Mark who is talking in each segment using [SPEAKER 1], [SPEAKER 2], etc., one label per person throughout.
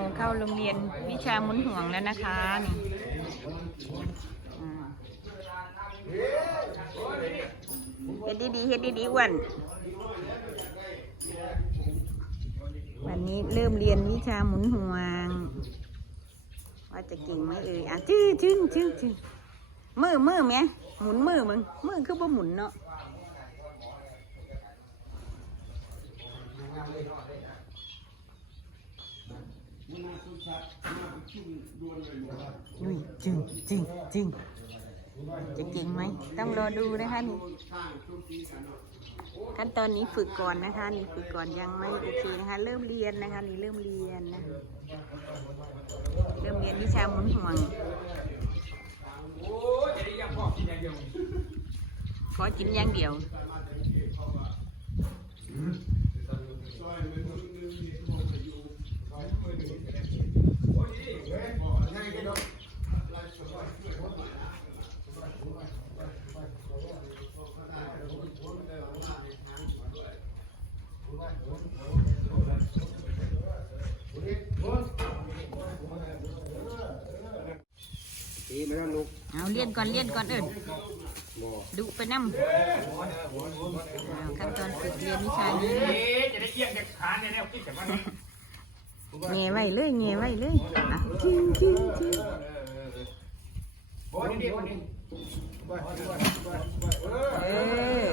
[SPEAKER 1] มเข้าโรงเรียนวิชาหมุนห่วงแล้วนะคะนี่เฮ็ดดีๆเฮ็ดดีๆวันวันนี้เริ่มเรียนวิชาหมุนห่วง ว่าจะเก่งไหมเอ่ยอะจื้อจื้อจื้อจื้อมือมือไหมหมุนมือมึงมือคือบ่หมุนเนาะ อุ้ยจริงจริงจริงจะเก่งไหมต้องรอดูนะคะนี่ขั้นตอนนี้ฝึกก่อนนะคะ นี่ฝึกก่อนยังไม่โอเคนะคะ เริ่มเรียนนะคะ นี่เริ่มเรียนนะเริ่มเรียนวิชาหมุนห่วงขอกินอย่างเดียว
[SPEAKER 2] ทีไม่ต้องลุก
[SPEAKER 1] เอาเรียนก่อนเรียนก่อนเอิญดูไปนั่ขั้นตอนฝึกเรียนวิชานี้
[SPEAKER 3] จะได้เยี่ยมจะขานเนี่ยเนี่ยคิดแต่ว่า
[SPEAKER 1] เงยไว้เลยเงยไว้เลยอะจริงจริงจริง
[SPEAKER 3] โอ้ยนี่คนนี้
[SPEAKER 1] เออ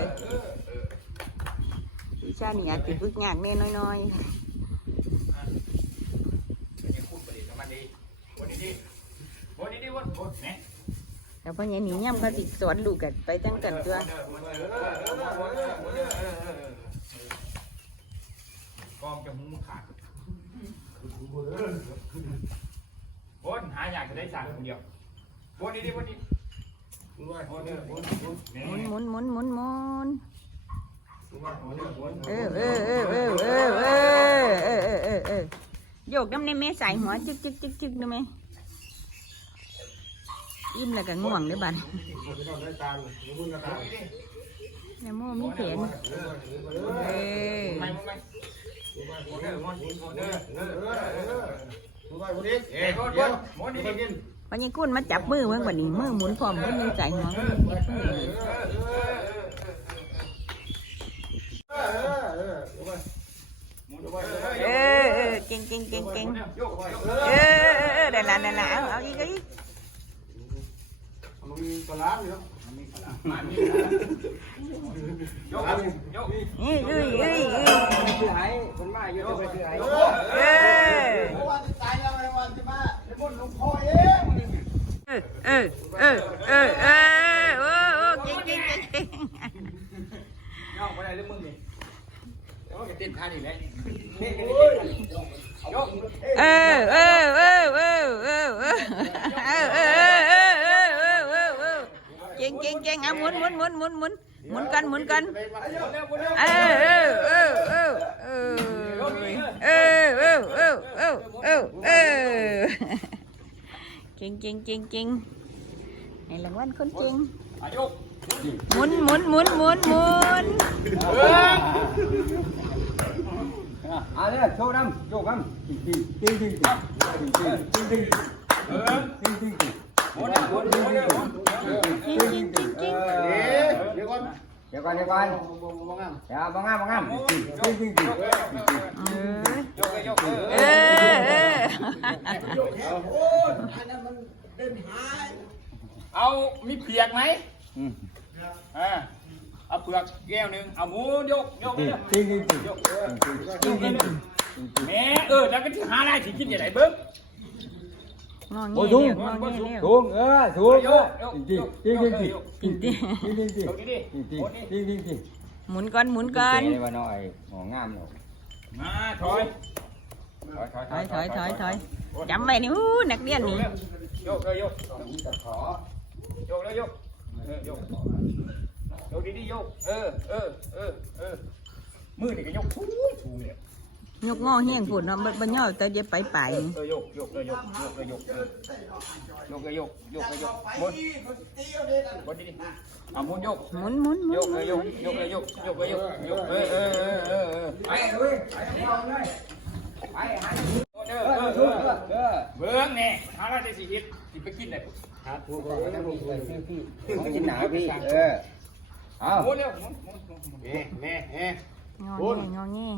[SPEAKER 1] วิ ชานี้อาจจะฝึกยากแน่น้อย
[SPEAKER 3] จะพูดประเด็นมันดีวันนี้ดีวันนี้ดีวันโอ้เนี่ย
[SPEAKER 1] ๆแต่พออย่างนี้ย่ำเขาติดสอนลูกกันไปตั้งกันตัว
[SPEAKER 3] กองจะหูขาดวันหาอยากจะได้สั่งคนเดียววนนี้ดีวันนี้
[SPEAKER 1] หมุนหมุนหมุนหมุนหมุน เออเออเออเออเออเออเออเออเออเออโยกน้ำในแม่ใส่หัวจึกจึกจึกจึกด้ไหมอิ่มแล้วก็ง่วงด้วยบัดแม่โม่มีแขนเออ
[SPEAKER 3] มันเอออเออเออเอ้ยวันนี้กุ้น
[SPEAKER 1] มาจับมือเมื่อวันนี้มือหมุนพร้อมกันยังใส่หัว เออเก่งเก่งเก่งเก่งเออเดี๋ยวละเดี๋ยวละเอาเอาอีกอีก
[SPEAKER 3] นี่
[SPEAKER 1] เอ้ยเอ้ยเอ้ยเอ
[SPEAKER 2] อ
[SPEAKER 1] เออ
[SPEAKER 2] เอ
[SPEAKER 1] อเออเออ โย
[SPEAKER 3] กจะติดท่านี่แหละโยก
[SPEAKER 1] เออเออเออเออเออเออเออเออเออเออเออเออเก่งเก่งเก่งเอาหมุนหมุนหมุนหมุนหมุนหมุนกันหมุนกันเออเออเออเออเออเออเออเออเออเออเออเก่งเก่งเก่งเก่งให้รางวัลคนเก่งหมุนหมุนหมุนหมุนหมุน
[SPEAKER 2] อะเนี่ยโชว์น้ำโยกน้ำจริงจริงจริงจริงจริงจริงจริงจริง
[SPEAKER 3] เออ
[SPEAKER 2] จริงจริงจริง
[SPEAKER 3] โอ้ยโอ้ยโอ้ย
[SPEAKER 1] เก่งเก่งเก่งเก่ง
[SPEAKER 2] เดี๋ยวก่อนเดี๋ยวก่อนเดี๋ยวก่อนอย่าบังงามบังงามจริงจริงจริงจริง
[SPEAKER 1] เออ
[SPEAKER 3] โยกโยกเอ
[SPEAKER 1] เอ
[SPEAKER 3] อ
[SPEAKER 1] อเออ
[SPEAKER 3] เอามีเปียกไหม
[SPEAKER 2] อืม
[SPEAKER 3] อ่า เอาเปลือกแก้วหนึ่งเอาหมูยกยก
[SPEAKER 2] จริง
[SPEAKER 3] เลย
[SPEAKER 2] จริงจริงจริง
[SPEAKER 3] ยกเออจริงจริงแม่เออแล้วก็ที่หาได้ที่คิดอย่างไรเบิ้ง
[SPEAKER 1] งอ
[SPEAKER 2] โอ้
[SPEAKER 1] เงี้
[SPEAKER 2] สู
[SPEAKER 1] ย
[SPEAKER 2] ง
[SPEAKER 1] เร็วงอเงี้ยเร็ว
[SPEAKER 2] สูงเออสูงจริงจริงจริงจริงจริง
[SPEAKER 1] จริงดิ
[SPEAKER 2] จริงจริงจริงจริงจริงจริงจริงจริง
[SPEAKER 1] หมุนก่อนหมุนก่อน
[SPEAKER 2] ว่าน้อยหองามหรอก
[SPEAKER 3] มาถอยถอย
[SPEAKER 1] ถอยถอยถอยถอยจำไว้นี่อู้นักเรียนนี่
[SPEAKER 3] โยกเลยโยกโยกเลยโยกเออโยก โยกดีๆโยก เออเออเออเออมือนี่ก็ยกชูชูเนี่ย
[SPEAKER 1] ยกงอเฮียงฝุ่นเนาะบ่บ่ย่อแต่เดี๋ยวไปไป
[SPEAKER 3] เออยกยกเลยยกยกเลยยกเออยกเลยยกยกเลยโยกบนบนดีๆเอาหมุนยก
[SPEAKER 1] หมุนหมุนหมุ
[SPEAKER 3] โยกเลยยกยกเลยยกยกเลยยกยกเออเออเออเออ
[SPEAKER 2] ไปเลยไปเอาเลยไปหา
[SPEAKER 3] เออเออเออเอนเลย
[SPEAKER 2] หาถูกก่อนนะพี่พี่พี่ของกินหนาพี่เออ อา
[SPEAKER 3] หมุนเร็วหมุนหมุนหมุนหมุน
[SPEAKER 4] แน่แน่แน่
[SPEAKER 1] งอนี่งอนี่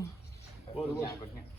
[SPEAKER 4] โอ้ย
[SPEAKER 3] อย่างแบบนี้หมุนห